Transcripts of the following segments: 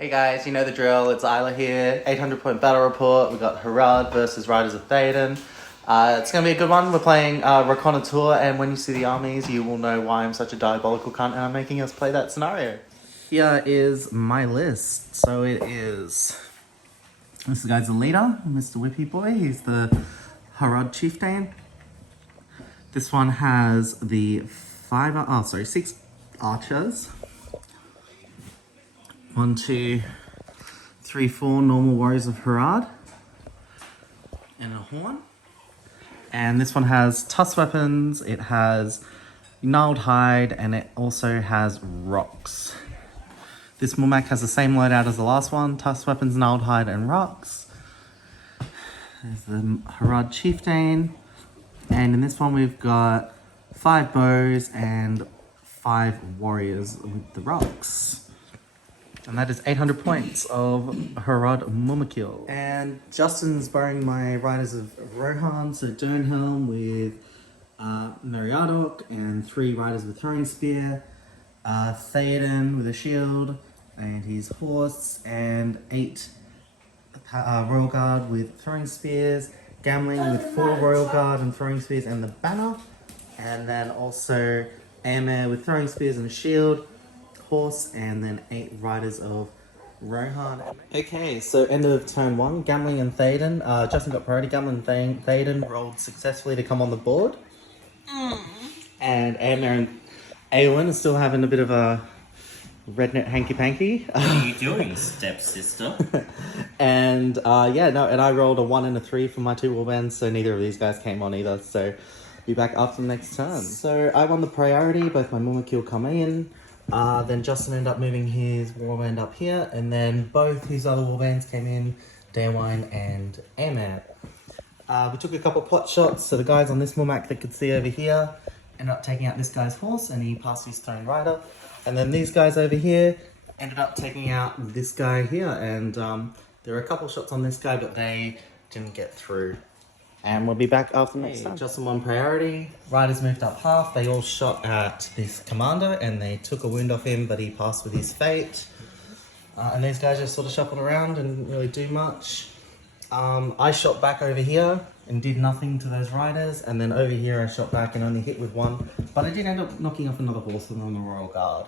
Hey guys, you know the drill, it's Isla here, 800 point battle report, we got Harad versus Riders of Théoden. It's going to be a good one, we're playing Reconnoiter, and when you see the armies you will know why I'm such a diabolical cunt and I'm making us play that scenario. Here is my list, so it is... This guy's the leader, Mr. Whippy Boy, he's the Harad chieftain. This one has the 6 archers. 1, 2, 3, 4 normal warriors of Harad. And a horn. And this one has tusk weapons, it has gnarled hide, and it also has rocks. This Mummak has the same loadout as the last one, tusk weapons, gnarled hide, and rocks. There's the Harad chieftain. And in this one we've got 5 bows and 5 warriors with the rocks. And that is 800 points of Harad Mumakil. And Justin's borrowing my Riders of Rohan, so Dernhelm with Meriadoc, and 3 Riders with Throwing Spear, Théoden with a shield, and his horse, and 8 Royal Guard with Throwing Spears, Gamling with 4 Royal Guard and Throwing Spears and the banner, and then also Aemir with Throwing Spears and a shield, horse, and then 8 Riders of Rohan. Okay, so end of turn 1, Gamling and Théoden. Justin got priority, Gamling and Théoden rolled successfully to come on the board. And Aemir and Eowyn are still having a bit of a rednet hanky-panky. What are you doing, stepsister? And and I rolled a 1 and a 3 for my 2 warbands, so neither of these guys came on either, so be back after the next turn. So I won the priority, both my Mumakil come in. Then Justin ended up moving his warband up here, and then both his other warbands came in, Daywine and Aemir. We took a couple pot shots, so the guys on this Mummak that could see over here ended up taking out this guy's horse, and he passed his Stone Rider. And then these guys over here ended up taking out this guy here, and there were a couple shots on this guy, but they didn't get through. And we'll be back after next time. Justin won priority. Riders moved up half. They all shot at this commander and they took a wound off him, but he passed with his fate. And these guys just sort of shuffled around and didn't really do much. I shot back over here and did nothing to those riders. And then over here I shot back and only hit with 1. But I did end up knocking off another horse on the Royal Guard.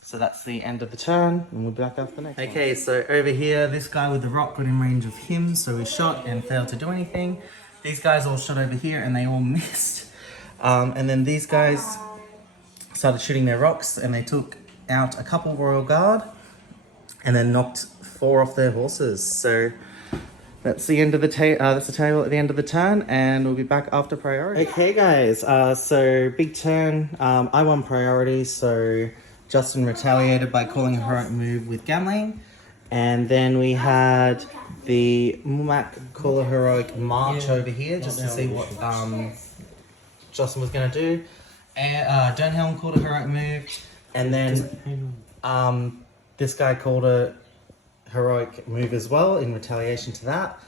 So that's the end of the turn, and we'll be back after the next one. Okay, so over here, this guy with the rock got in range of him, so he shot and failed to do anything. These guys all shot over here and they all missed. And then these guys started shooting their rocks and they took out a couple Royal Guard and then knocked 4 off their horses. So that's the end of the that's the table at the end of the turn, and we'll be back after priority. Okay guys, so big turn. I won priority, so Justin retaliated by calling a heroic move with Gamling. And then we had the Mummak call a heroic march over here just to see what Justin was going to do. And Dernhelm called a heroic move. And then this guy called a heroic move as well in retaliation to that.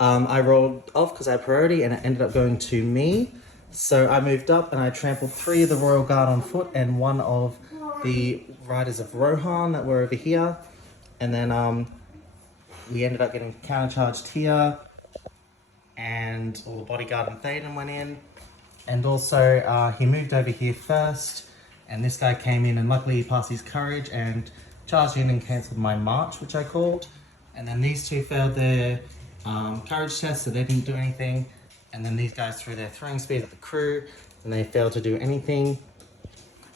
I rolled off because I had priority and it ended up going to me. So I moved up and I trampled 3 of the Royal Guard on foot and 1 of the Riders of Rohan that were over here. And then we ended up getting countercharged here, and all the bodyguard and Théoden went in. And also he moved over here first, and this guy came in and luckily he passed his courage and charged in and cancelled my march, which I called. And then these 2 failed their courage test, so they didn't do anything. And then these guys threw their throwing spears at the crew, and they failed to do anything.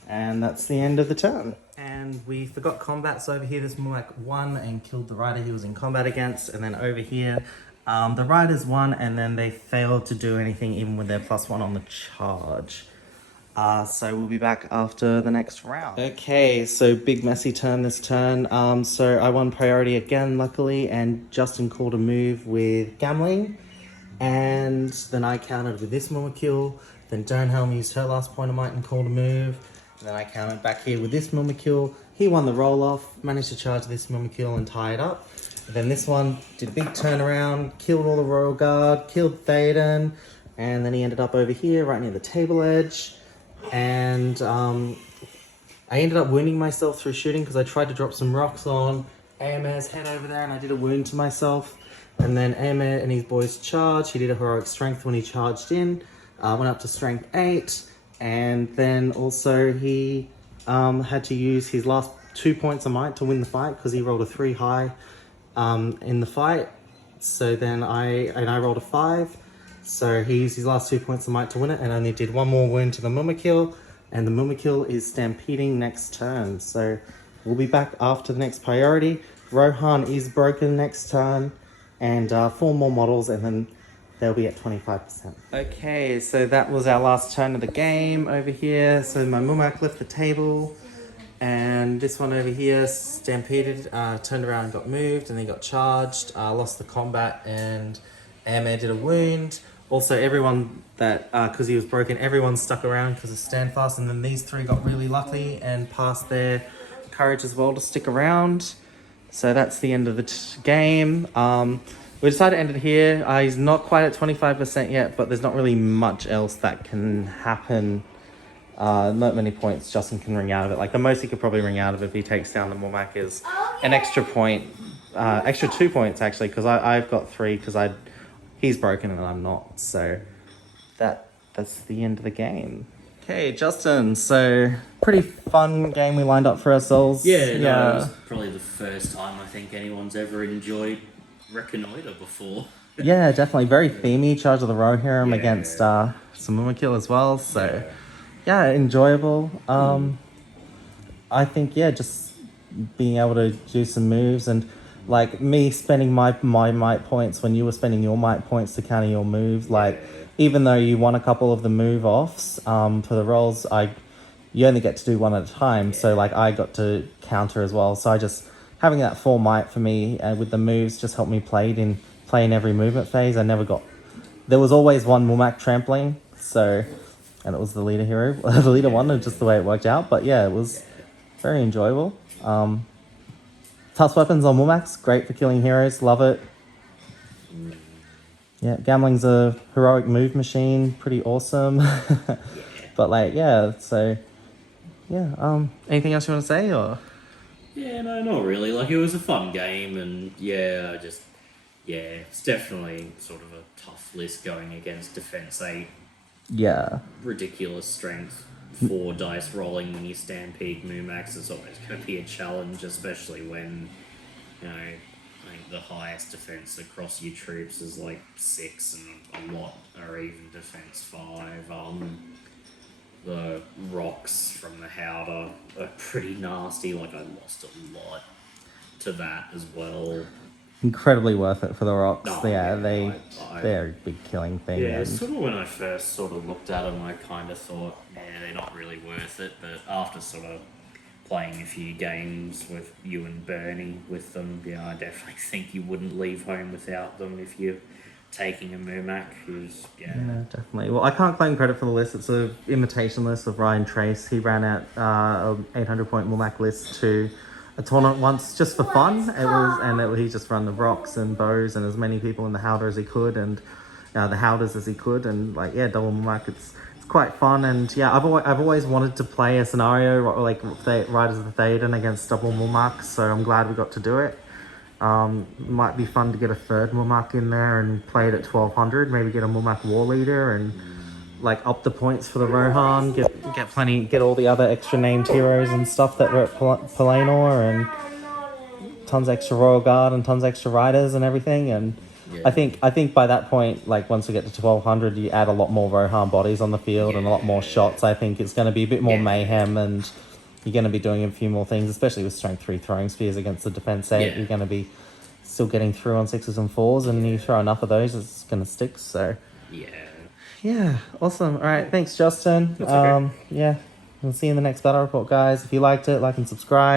And that's the end of the turn. And we forgot combat, so over here this Mummak won and killed the rider he was in combat against, and then over here the riders won and then they failed to do anything even with their +1 on the charge. So we'll be back after the next round. Okay, so big messy turn this turn. So I won priority again luckily, and Justin called a move with Gamling, and then I countered with this Mumakil. Then Dernhelm used her last point of might and called a move. And then I counted back here with this Mumakil. He won the roll-off, managed to charge this Mumakil and tie it up. And then this one did a big turnaround, killed all the Royal Guard, killed Théoden, and then he ended up over here, right near the table edge. And I ended up wounding myself through shooting because I tried to drop some rocks on AMA's head over there and I did a wound to myself. And then AMA and his boys charged. He did a heroic strength when he charged in. Went up to strength 8. And then also he had to use his last 2 points of might to win the fight because he rolled a 3 high in the fight. So then I rolled a 5. So he used his last 2 points of might to win it and only did 1 more wound to the Mumakil. And the Mumakil is stampeding next turn. So we'll be back after the next priority. Rohan is broken next turn. And 4 more models and then they'll be at 25%. Okay, so that was our last turn of the game over here. So my Mumak left the table. And this one over here stampeded, turned around and got moved and then got charged, lost the combat and AMA did a wound. Also everyone that, because he was broken, everyone stuck around because of Standfast, and then these 3 got really lucky and passed their courage as well to stick around. So that's the end of the game. We decided to end it here. He's not quite at 25% yet, but there's not really much else that can happen. Not many points Justin can ring out of it. Like the most he could probably ring out of it if he takes down the Mormac is an extra point, extra 2 points actually, because I've got 3 because he's broken and I'm not. So that's the end of the game. Okay, Justin. So pretty fun game we lined up for ourselves. Yeah, it was probably the first time I think anyone's ever enjoyed Reconnoiter before. Yeah, definitely very themey. Charge of the Rohirrim against Mumakil as well. So yeah, enjoyable. I think just being able to do some moves and like me spending my might points when you were spending your might points to counter your moves. Like even though you won a couple of the move offs for the rolls, you only get to do 1 at a time. So like I got to counter as well. So having that 4 might for me with the moves just helped me play in every movement phase. There was always one Mumak trampling, and it was the leader hero, the leader one, and just the way it worked out. But yeah, it was very enjoyable. Tusk weapons on Mumaks, great for killing heroes, love it. Yeah, Gambling's a heroic move machine, pretty awesome. But like, anything else you want to say or? Yeah, no, not really. Like, it was a fun game, and it's definitely sort of a tough list going against Defense 8. Yeah. Ridiculous strength, 4 dice rolling when you stampede Mumax is always going to be a challenge, especially when, I think the highest defense across your troops is like 6, and a lot are even defense 5. The rocks from the Howder are pretty nasty. Like, I lost a lot to that as well. Incredibly worth it for the rocks. They're a big killing thing. Yeah, sort of when I first sort of looked at them, I kind of thought, they're not really worth it. But after sort of playing a few games with you and Bernie with them, I definitely think you wouldn't leave home without them if you're taking a Mumak, Yeah, definitely. Well, I can't claim credit for the list. It's an imitation list of Ryan Trace. He ran out an 800-point Mumak list to a tournament once just for fun. He just ran the rocks and bows and as many people in the Howder as he could, and the Howders as he could, and double Mumak. It's quite fun, and I've always wanted to play a scenario like Riders of the Theoden against double Mumak, so I'm glad we got to do it. Might be fun to get a 3rd Mumak in there and play it at 1200. Maybe get a Mumak War Leader and like up the points for the Rohan. Get all the other extra named heroes and stuff that were at Pelennor, and tons extra Royal Guard and tons extra riders and everything. And I think by that point, like once we get to 1200, you add a lot more Rohan bodies on the field and a lot more shots. I think it's going to be a bit more mayhem, and you're going to be doing a few more things, especially with Strength 3 throwing spears against the Defense 8. You're going to be still getting through on 6s and 4s, and you throw enough of those, it's going to stick. So awesome. All right, thanks, Justin. That's okay. We'll see you in the next battle report, guys. If you liked it, like and subscribe.